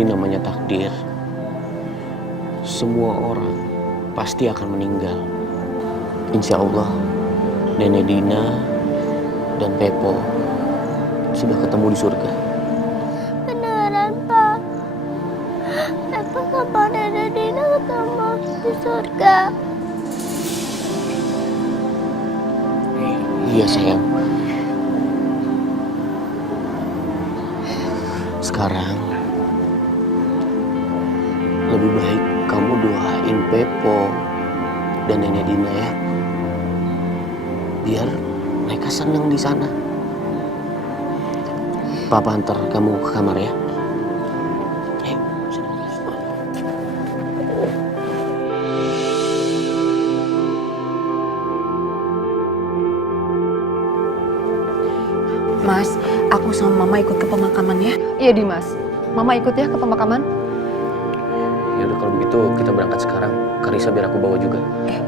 Jadi namanya takdir. Semua orang pasti akan meninggal. Insya Allah, Nenek Dina dan Pepo sudah ketemu di surga. Beneran, Pak. Pepo sama Nenek Dina ketemu di surga. Iya sayang. Sekarang lebih baik kamu doain Pepo dan Nenek Dina ya. Biar mereka senang di sana. Papa antar kamu ke kamar ya. Ayo. Mas, aku sama Mama ikut ke pemakaman ya. Iya Dimas, Mama ikut ya ke pemakaman. Ya udah kalau begitu kita berangkat sekarang. Karisa biar aku bawa juga. Ayo.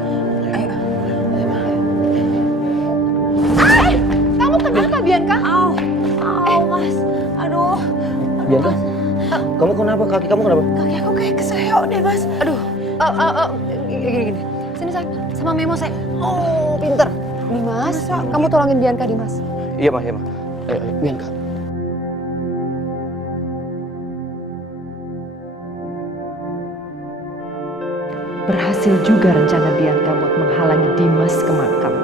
Kamu kenapa Bianca? Mas. Aduh. Bianca, kamu kenapa? Kaki kamu kenapa? Kaki aku kayak keseleo deh, Mas. Aduh, gini. Sini saya, sama Memo saya. Oh, pinter. Dimas, kamu tolongin Bianca, Dimas. Iya mah, iya mah. Bianca. Berhasil juga rencana Bianca buat menghalangi Dimas ke makam.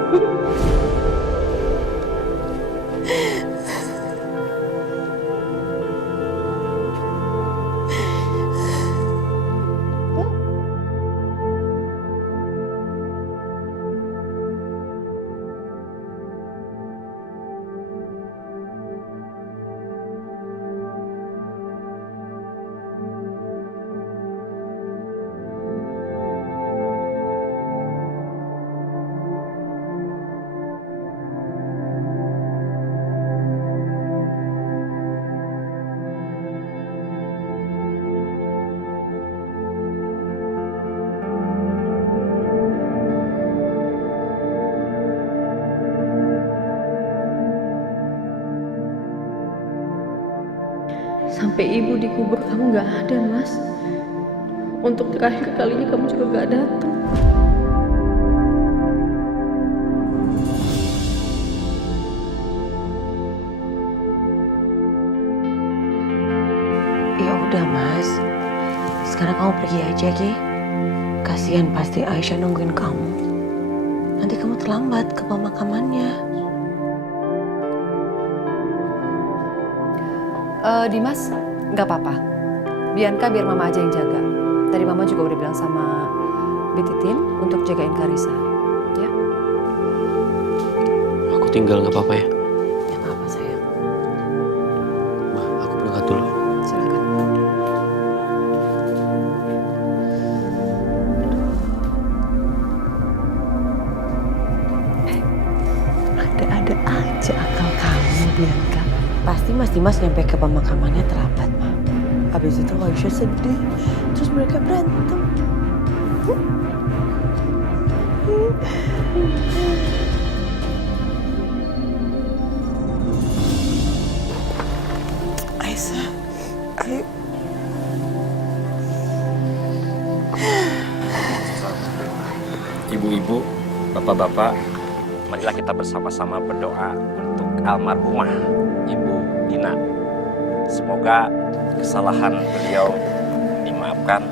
Sampai ibu dikubur kamu gak ada, Mas. Untuk terakhir kalinya kamu juga gak datang. Ya udah, Mas. Sekarang kamu pergi aja, Ki. Kasihan pasti Aisyah nungguin kamu. Nanti kamu terlambat ke pemakamannya. Dimas, nggak apa-apa. Bianca biar Mama aja yang jaga. Tadi Mama juga udah bilang sama Bititin untuk jagain Karisa. Ya? Aku tinggal nggak apa-apa ya? Nggak apa-apa, sayang. Ma, aku berangkat dulu. Silakan. Ada-ada aja akal kamu, Bianca. Pasti Mas Dimas nyampe ke pemakamannya terlambat, Ma. Habis itu Aisyah sedih, terus mereka berantem. Aisyah, ayo. Ibu-ibu, bapak-bapak, marilah kita bersama-sama berdoa untuk almarhumah Ibu Dina. Semoga kesalahan beliau dimaafkan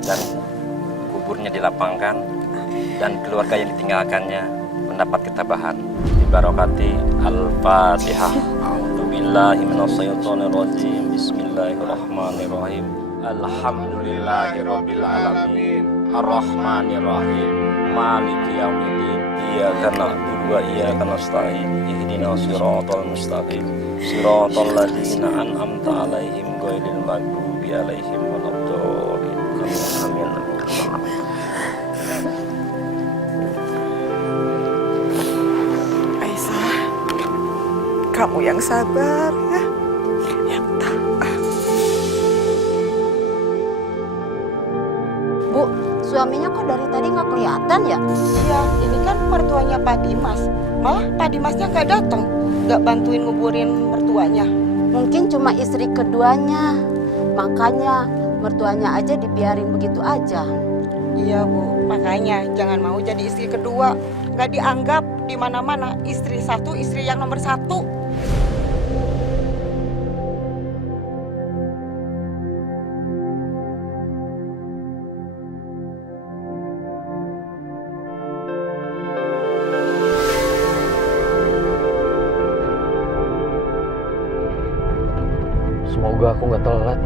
dan kuburnya dilapangkan dan keluarga yang ditinggalkannya mendapat ketabahan. Bibarokati Al-Fatihah. A'udzubillahi minasyaitonirrajim. Bismillahirrahmanirrahim. Alhamdulillahirabbil alamin. Ar-Rahmanirrahim. Maliki yaumiddin. Iyyaka na'budu wa iyyaka nasta'in. Ihdinas siratal mustaqim. Siratal ladzina an'amta 'alaihim ghairil maghdubi 'alaihim waladdallin. Amin. Aisyah, kamu yang sabar ya, yang taat. Bu, suaminya kok dari tadi nggak kelihatan ya? Iya, ini kan mertuanya Pak Dimas. Malah Pak Dimasnya nggak datang, nggak bantuin nguburin mertuanya. Mungkin cuma istri keduanya. Makanya mertuanya aja dibiarin begitu aja. Iya Bu, makanya jangan mau jadi istri kedua. Nggak dianggap di mana-mana istri satu, istri yang nomor satu. Semoga aku nggak telat.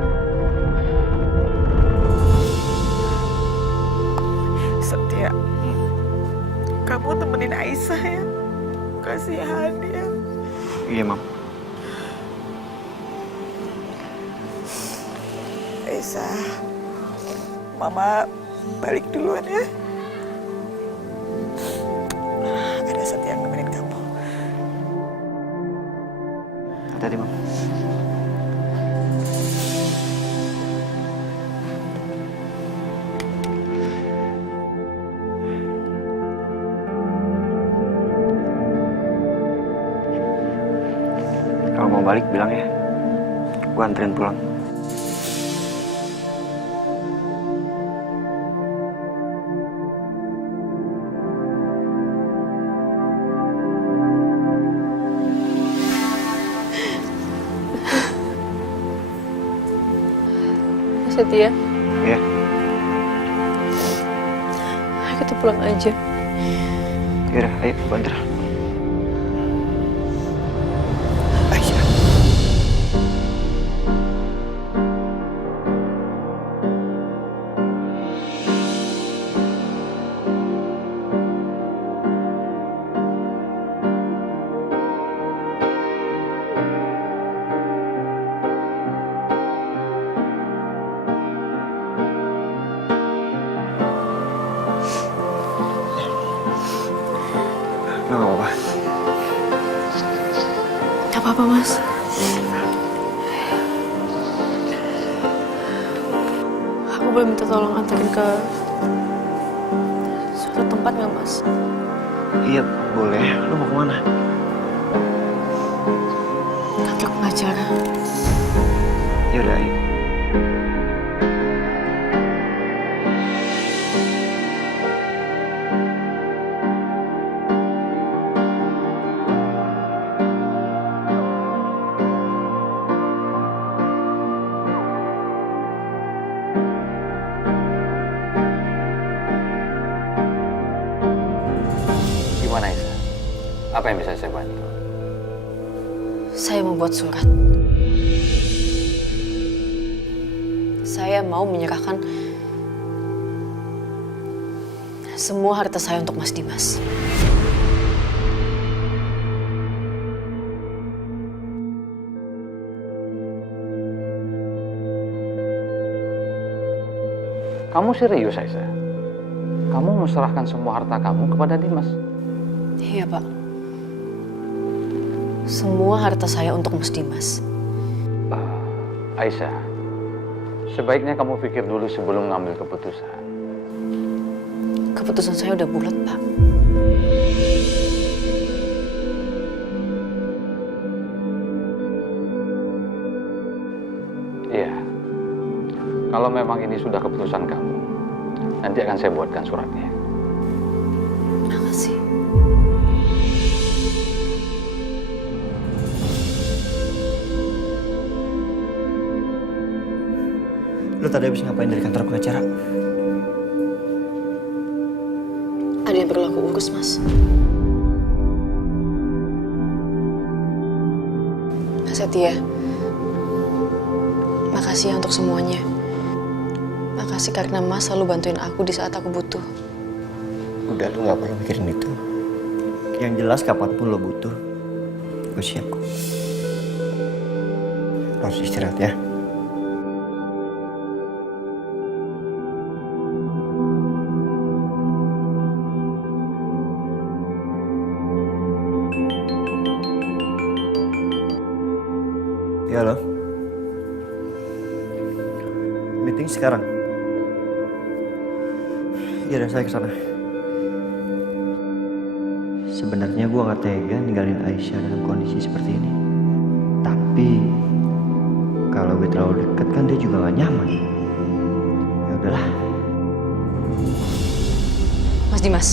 Setia, kamu temenin Aisyah ya. Kasihan dia. Iya, Mam. Aisyah, Mama balik duluan ya. Ada Setia yang nemenin kamu. Hati-hati, Mam. Kalau mau balik bilang ya, gua anterin pulang. Setia, Iya. kita pulang aja. Yaudah, ayo gua anter. Aisyah. Nggak apa-apa. Gak apa-apa, Mas. Aku boleh minta tolong anterin ke suatu tempat nggak, Mas? Iya, boleh. Lu mau kemana? Kantor pengacara. Yaudah, ayo. Gimana, Isa? Apa yang bisa saya bantu? Saya membuat surat. Saya mau menyerahkan semua harta saya untuk Mas Dimas. Kamu serius, Aisyah? Kamu menserahkan semua harta kamu kepada Dimas? Iya, Pak. Semua harta saya untuk Mas Dimas. Aisyah, sebaiknya kamu pikir dulu sebelum ngambil keputusan. Keputusan saya udah bulat, Pak. Iya. Kalau memang ini sudah keputusan kamu, nanti akan saya buatkan suratnya. Makasih. Lu tadi habis ngapain dari kantor pengacara? Ada yang perlu aku urus, Mas. Mas Setia, makasih ya untuk semuanya. Makasih karena Mas selalu bantuin aku di saat aku butuh. Udah, lu nggak perlu mikirin itu. Yang jelas kapanpun lo butuh, gue siap kok. Harus istirahat ya. Ya halo. Meeting sekarang. Iya, udah saya kesana. Sebenarnya gue gak tega ninggalin Aisyah dalam kondisi seperti ini. Tapi kalau kalau gue terlalu deket kan dia juga gak nyaman. Ya udahlah. Mas Dimas,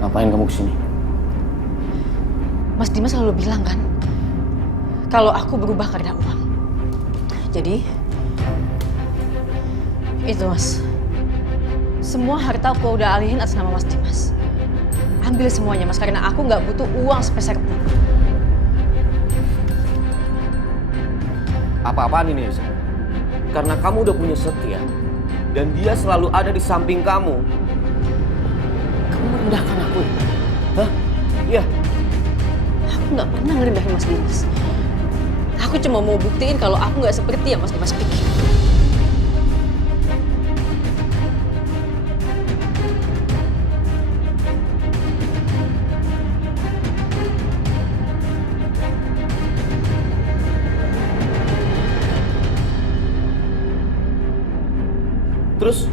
Ngapain kamu kesini? Mas Dimas selalu bilang kan, kalau aku berubah karena uang. Jadi, itu Mas. Semua harta aku udah alihin atas nama Mas Dimas. Ambil semuanya Mas, karena aku nggak butuh uang sepeser pun. Apa-apaan ini, Aisyah? Karena kamu udah punya Setia, dan dia selalu ada di samping kamu. Kamu merendahkan aku ya? Hah? Iya. Aku nggak pernah ngerendahin Mas Dimas. Aku cuma mau buktiin kalau aku nggak seperti yang Mas Dimas pikir. Terus,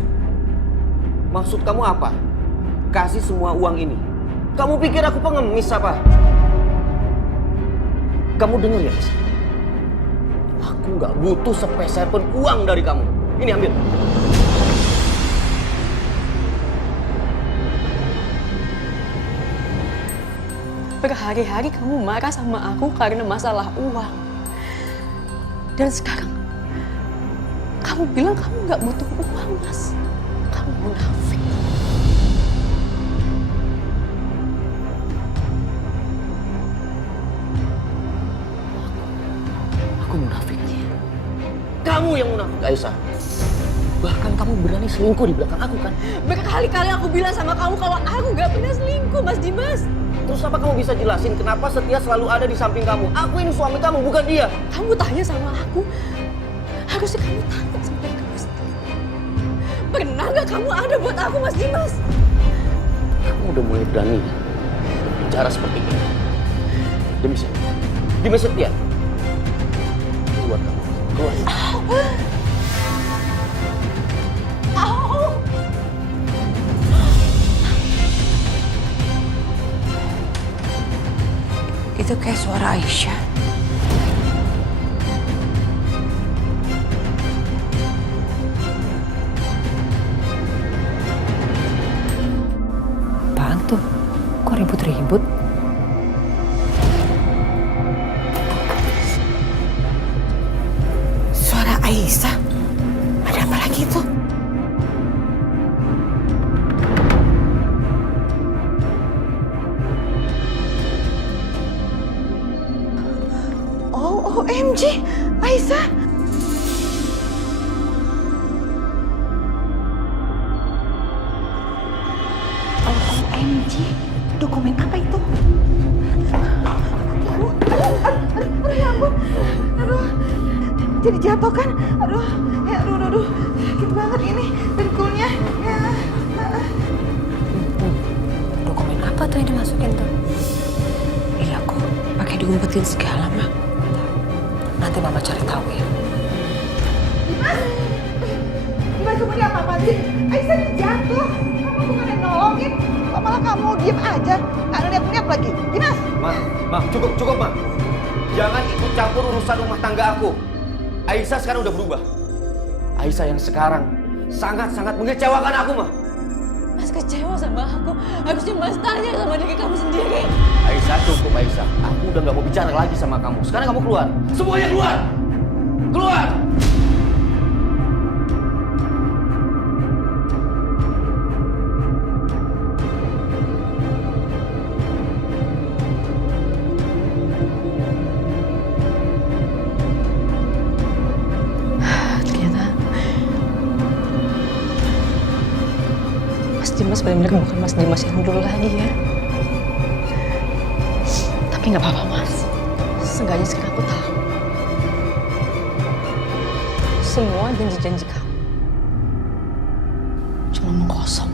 maksud kamu apa? Kasih semua uang ini. Kamu pikir aku pengemis apa? Kamu dengar ya, Aisyah? Aku nggak butuh sepeser pun uang dari kamu. Ini ambil. Berhari-hari kamu marah sama aku karena masalah uang. Dan sekarang, kamu bilang kamu nggak butuh uang, Mas. Kamu munafik. Aku munafik. Kamu yang munafik, Aisyah. Bahkan kamu berani selingkuh di belakang aku kan? Berkali-kali aku bilang sama kamu kalau aku nggak pernah selingkuh, Mas Dimas. Terus apa kamu bisa jelasin kenapa Setia selalu ada di samping kamu? Aku ini suami kamu, bukan dia. Kamu tanya sama aku. Harusnya kamu tanya sama diri kamu sendiri. Pernah nggak kamu ada buat aku, Mas Dimas? Kamu udah mulai berani bicara seperti ini. Demi siapa? Demi Setia. Keluar kamu. Keluar. Itu kayak suara Aisyah. Apaan tuh? Kok ribut-ribut? Suara Aisyah? Ada apa lagi tuh? Oh, OMG, Aisyah. OMG, dokumen apa itu? Aduh, jadi jatuh kan? Aduh, sakit banget ini dengkulnya. Ya. Dokumen apa tuh yang dimasukin tuh? Iya kok, pakai diumpetin segala mah. Nanti Mama cari tahu ya. Dimas, kamu ini apa-apaan sih? Aisyah ini jatuh. Kamu bukan yang nolongin. Kok malah kamu diem aja? Nggak ngeliat-ngeliat lagi. Dimas! Ma, cukup, Ma. Jangan ikut campur urusan rumah tangga aku. Aisyah sekarang udah berubah. Aisyah yang sekarang sangat-sangat mengecewakan aku, Ma. Mas kecewa sama aku. Harusnya Mas tanya sama diri kamu sendiri. Aisyah, cukup Aisyah. Aku udah gak mau bicara lagi sama kamu. Sekarang kamu keluar. Semuanya keluar! Keluar! Ternyata Mas Dimas benar-benar bukan Mas Dimas yang dulu lagi ya. Tapi nggak apa-apa Mas. Seenggaknya sekarang aku tahu. Semua janji-janji kamu cuma omong kosong.